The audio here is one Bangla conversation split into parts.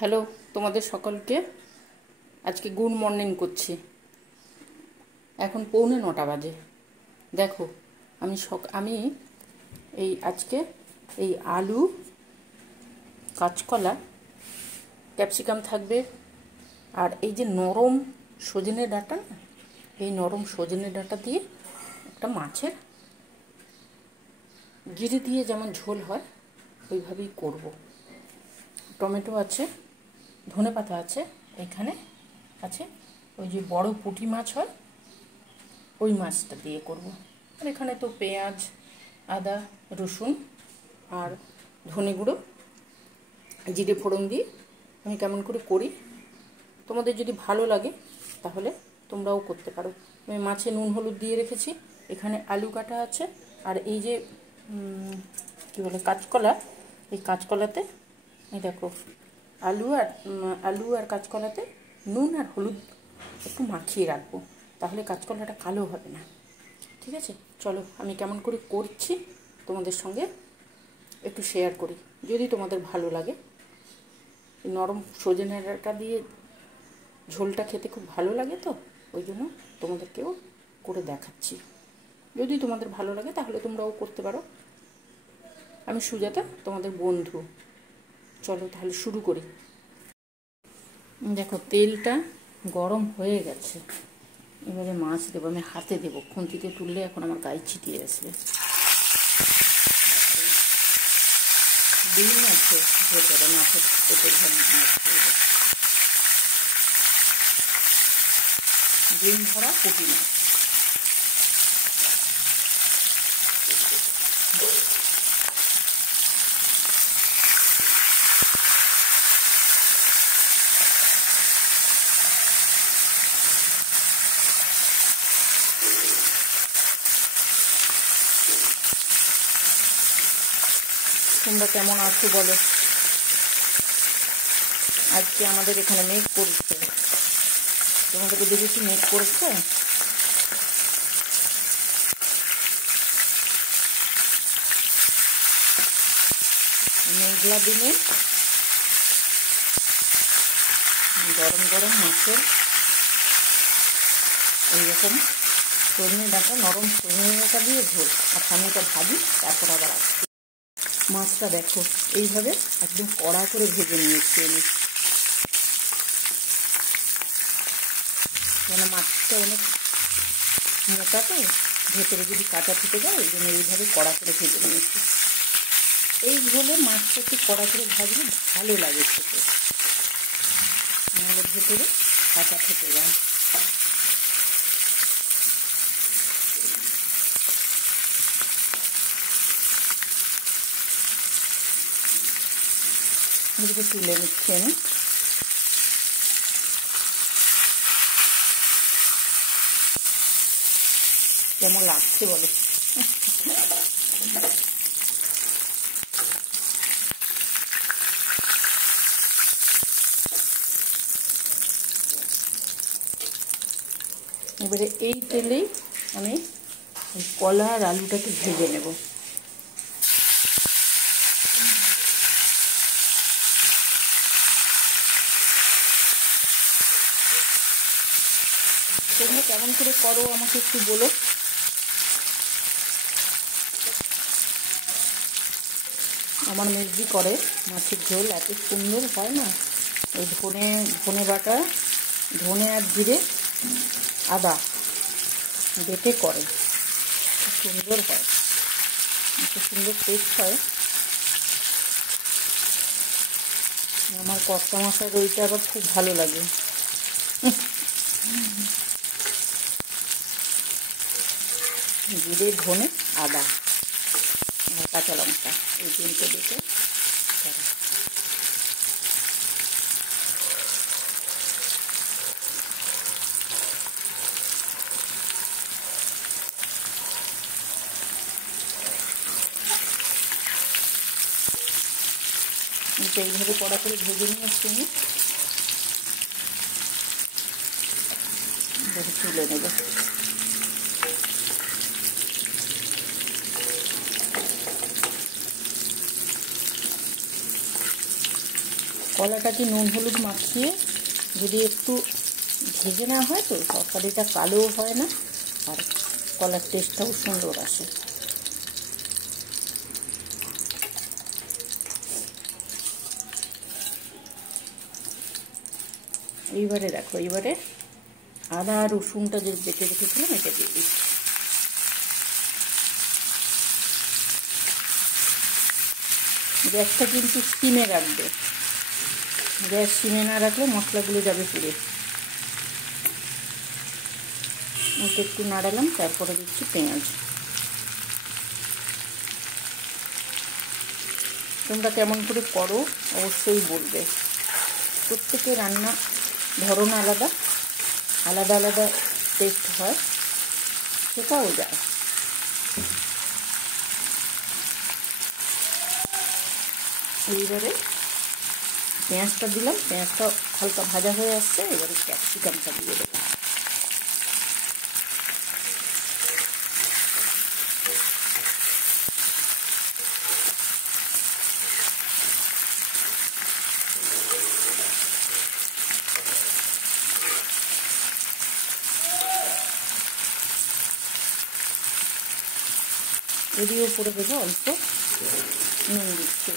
হ্যালো, তোমাদের সকলকে আজকে গুড মর্নিং করছি। এখন 8:45 বাজে। দেখো আমি এই আজকে এই আলু, কাঁচকলা, ক্যাপসিকাম থাকবে, আর এই যে নরম সজনে ডাঁটা না, এই নরম সজনে ডাঁটা দিয়ে একটা মাছের গিরি দিয়ে যেমন ঝোল হয় ওইভাবেই করব। টমেটো আছে, ধনেপাতা আছে, এখানে আছে ওই যে বড় পুঁটি মাছ হয় ওই মাছটা দিয়ে করব। আর এখানে তো পেঁয়াজ, আদা, রসুন আর ধনে গুঁড়ো, জিরে ফোড়ন দিয়ে আমি কেমন করে করি, তোমাদের যদি ভালো লাগে তাহলে তোমরাও করতে পারো। আমি মাছে নুন হলুদ দিয়ে রেখেছি, এখানে আলু কাটা আছে, আর এই যে কী বলে কাঁচকলা, এই কাঁচকলাতে এই দেখো আলু আর কাঁচকলাতে নুন আর হলুদ একটু মাখিয়ে রাখবো, তাহলে কাঁচকলাটা কালো হবে না। ঠিক আছে, চলো আমি কেমন করে করছি তোমাদের সঙ্গে একটু শেয়ার করি, যদি তোমাদের ভালো লাগে। নরম সজনে ডাঁটা দিয়ে ঝোলটা খেতে খুব ভালো লাগে, তো ওই জন্য তোমাদেরকেও করে দেখাচ্ছি। যদি তোমাদের ভালো লাগে তাহলে তোমরাও করতে পারো। আমি সুজাতা, তোমাদের বন্ধু। চলো তাহলে শুরু করি। দেখো তেলটা গরম হয়ে গেছে, এবারে মাছ দেবো। আমি হাতে দেবো, খুন্তিতে তুললে এখন আমার গায়ে ছিটিয়ে আসবে। ডিম আছে ভেতরে, মাছের পেটের ডিম ভরা পুঁটি মাছ। তোমরা কেমন আছো বলো? আজকে আমাদের এখানে মেঘ করছে, তোমাদেরকে দেখেছি মেঘ করেছে। মেঘলা দিনে গরম গরম মাছের এইরকম সজনে ডাঁটা, নরম সজনে ডাঁটা দিয়ে ঝোল। আর আমি এটা ভাজি, তারপর আবার আসছি। মাছটা দেখো এইভাবে একদম কড়া করে ভেজে নিয়েছি আমি, কেন মাছটা অনেক মোটা, তো ভেতরে যদি কাঁচা থেকে যায় ওই জন্য এইভাবে কড়া করে ভেজে নিয়েছি। এই ঝোলে মাছটা একটু কড়া করে ভাজলে ভালো লাগে খেতে, নাহলে ভেতরে কাঁচা থেকে যায়। এদিকে তুলে নিচ্ছি আমি। কেমন লাগছে বলো? এবারে এই তেলেই আমি কলা আর আলুটাকে ভেজে নেব। তোমরা কেমন করে করো আমাকে একটু বলো। আমার মেজদি করে মাছের ঝোল, এত সুন্দর হয় না। ওই ধনে বাটা, ধনে আর জিরে, আদা বেটে করে, খুব সুন্দর হয়, এত সুন্দর টেস্ট হয়। আমার কর্তা মশার ওইটা আবার খুব ভালো লাগে। জিরে, ধনে, আদা আর কাঁচা লঙ্কা, এই তিনটে বেটে করে। এটা এইভাবে কড়া করে ভেজে নিয়েছি আমি, তুলে নেব। কলাটাকে নুন হলুদ মাখিয়ে যদি একটু ভেজে না হয় তো তরকারিটা কালোও হয় না, আর কলার টেস্টটাও সুন্দর আসে। এইবারে দেখো, এইবারে আদা আর রসুনটা যে বেটে রেখেছিলাম এটা দিয়ে দিচ্ছি। গ্যাসটা কিন্তু সিমে রাখবে, গ্যাস সিমে না রাখলে মশলাগুলো যাবে পুড়ে। ওটা একটু নাড়ালাম, তারপরে দিচ্ছি পেঁয়াজ। তোমরা কেমন করে করো অবশ্যই বলবে। প্রত্যেকে রান্না ধরন আলাদা, আলাদা আলাদা টেস্ট হয়, শেখাও যায়। এইবারে পেঁয়াজটা দিলাম, পেঁয়াজটা হালকা ভাজা হয়ে আসছে, এবারে ক্যাপসিকামটা দিয়ে দেবো। এদিকে উপরে দেবো অল্প নুন দিচ্ছি,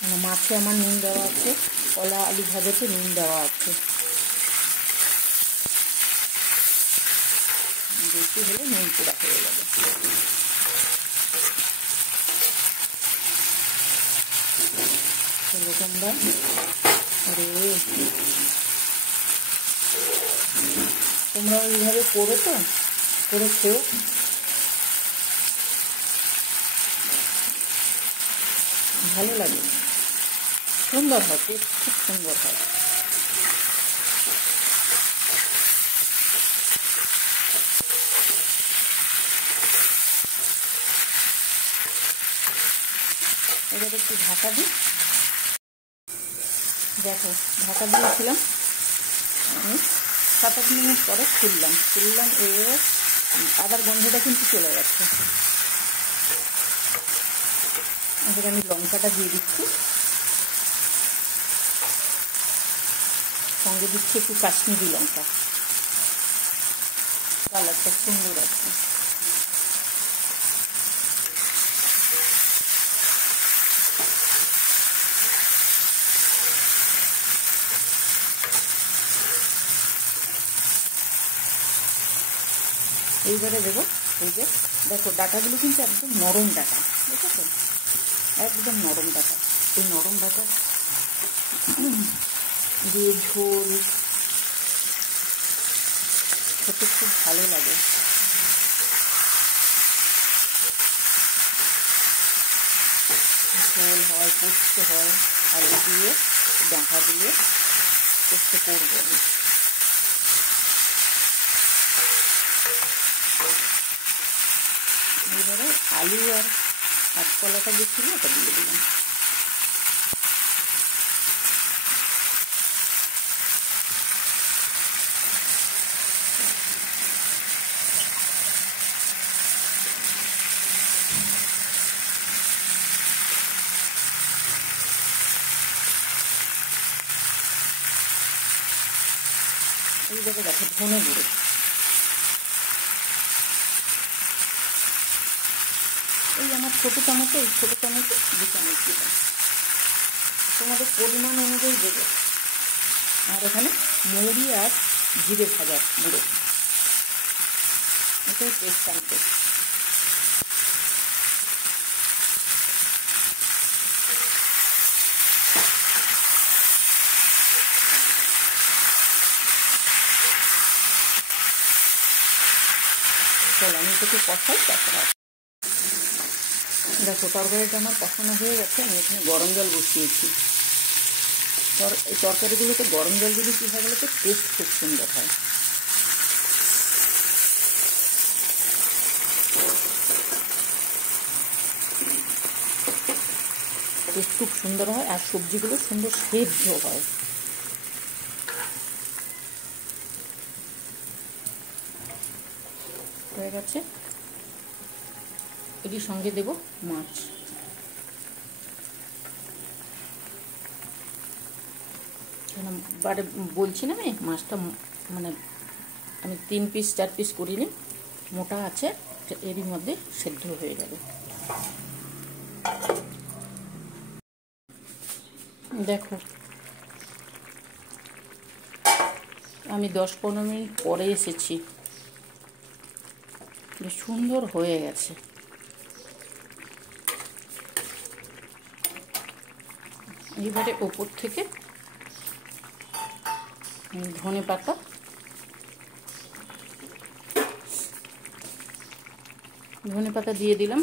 মানে মাছে আমার নুন দেওয়া আছে, কলা আলু ভাজাতে নুন দেওয়া আছে, বেশি হলে নুন পোড়া হয়ে যাবে। তোমরা তোমরা এইভাবে করো তো, করে খেও। ভালো লাগে, সুন্দর হয়, টেস্ট খুব সুন্দর হয়। এবার একটু ঢাকা দিই। দেখো ঢাকা দিয়েছিলাম আমি, 7-8 মিনিট পরে খুললাম, এবার আদার গন্ধটা কিন্তু চলে যাচ্ছে। এবার আমি লঙ্কাটা দিয়ে দিচ্ছি, সঙ্গে দিচ্ছি একটু কাশ্মীরি লঙ্কা, কালারটা সুন্দর আছে। এইবারে দেবো, এই যে দেখো ডাটাগুলো কিন্তু একদম নরম ডাটা, দেখেছো, একদম নরম ডাটা। এই নরম ডাটা দিয়ে ঝোল খেতে খুব ভালো লাগে। ঝোল হয়, পোস্ত হয়, আলু দিয়ে ডাঁটা দিয়ে পোস্ত করবো আমি। এবারে আলু আর কাঁচকলাটা যে ছিল ওটা দিয়ে দিলাম। এইভাবে দেখো ধনে গুঁড়ো, এই আমার ছোটো চামচে, এই ছোটো চামচে 2 চামচ দিলাম, তোমাদের পরিমাণ অনুযায়ী দেবে। আর এখানে মৌরি আর জিরে ভাজা গুঁড়ো, এটাই টেস্ট আনতে। চলো আমি একটু কষাই, তারপর দেখো তরকারিটা আমার কষানো হয়ে গেছে। আমি এখানে গরম জল বসিয়েছি। এই তরকারিগুলোতে গরম জল দিলে কী হয় বলো তো, টেস্ট খুব সুন্দর হয়। টেস্ট খুব সুন্দর হয়, আর সবজিগুলো সুন্দর সেদ্ধ হয়। হয়ে গেছে, এটির সঙ্গে দেব মাছ। যেন বারে বলছি না আমি মাছটা মানে আমি 3 পিস 4 পিস করিনি, মোটা আছে, এরই মধ্যে সেদ্ধ হয়ে যাবে। দেখো আমি 10-15 মিনিট পরে এসেছি, সুন্দর হয়ে গেছে। এবারে ওপর থেকে ধনে পাতা দিয়ে দিলাম।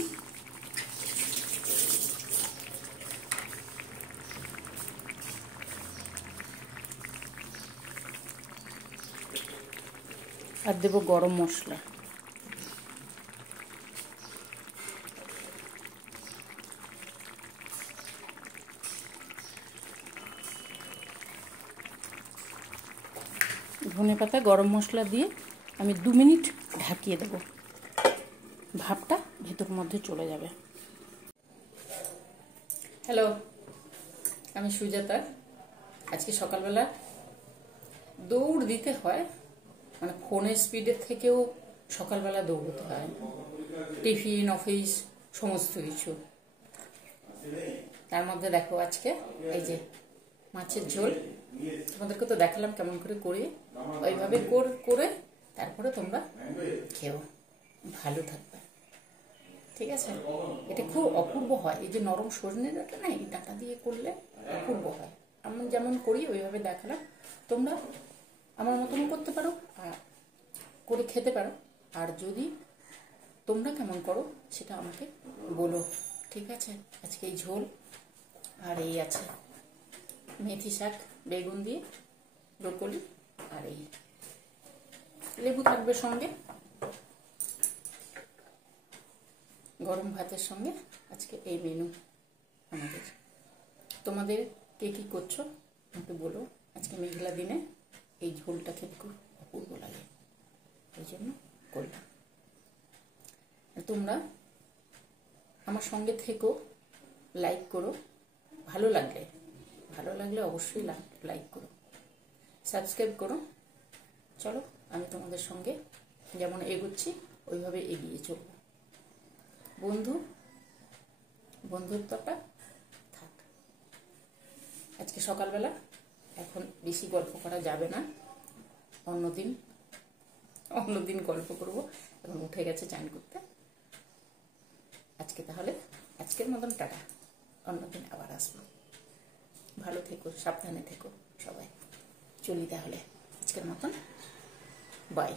আর দেবো গরম মশলা। ধনে পাতা গরম মশলা দিয়ে আমি 2 মিনিট ঢাকিয়ে দেবো, ভাপটা ভেতর মধ্যে চলে যাবে। হ্যালো, আমি সুজাতা। আজকে সকালবেলা দৌড় দিতে হয়, মানে ফোনের স্পিডের থেকেও সকালবেলা দৌড়তে হয়, টিফিন অফিস সমস্ত কিছু। তার মধ্যে দেখো আজকে এই যে মাছের ঝোল, তোমাদেরকে তো দেখালাম কেমন করে করি, ওইভাবে করে তারপরে তোমরা খেও, ভালো থাকবে, ঠিক আছে? এটা খুব অপূর্ব হয়, এই যে নরম সজনে ডাঁটা না, এই ডাঁটা দিয়ে করলে অপূর্ব হয়। আমি যেমন করি ওইভাবে দেখালাম, তোমরা আমার মতন করতে পারো আর করে খেতে পারো। আর যদি তোমরা কেমন করো সেটা আমাকে বলো, ঠিক আছে? আজকে এই ঝোল আর এই আছে মেথি শাক বেগুন দিয়ে ব্রোকলি, আর এই লেবু থাকবে সঙ্গে, গরম ভাতের সঙ্গে আজকে এই মেনু আমাদের। তোমাদের কে কী করছো একটু বলো। আজকে মেঘলা দিনে এই ঝোলটা খেতে খুব অপূর্ব লাগে, ওই জন্য করলাম। তোমরা আমার সঙ্গে থেকো, লাইক করো, ভালো লাগলে অবশ্যই লাইক করো, সাবস্ক্রাইব করো। চলো আমি তোমাদের সঙ্গে যেমন এগোচ্ছি ওইভাবে এগিয়ে চলবো। বন্ধুত্বটা থাক। আজকে সকালবেলা এখন বেশি গল্প করা যাবে না, অন্যদিন গল্প করব। এখন উঠে গেছে চান করতে। আজকের মতন টাটা, অন্যদিন আবার আসবো। ভালো থেকো, সাবধানে থেকো সবাই। চলি তাহলে আজকের মতন, বাই।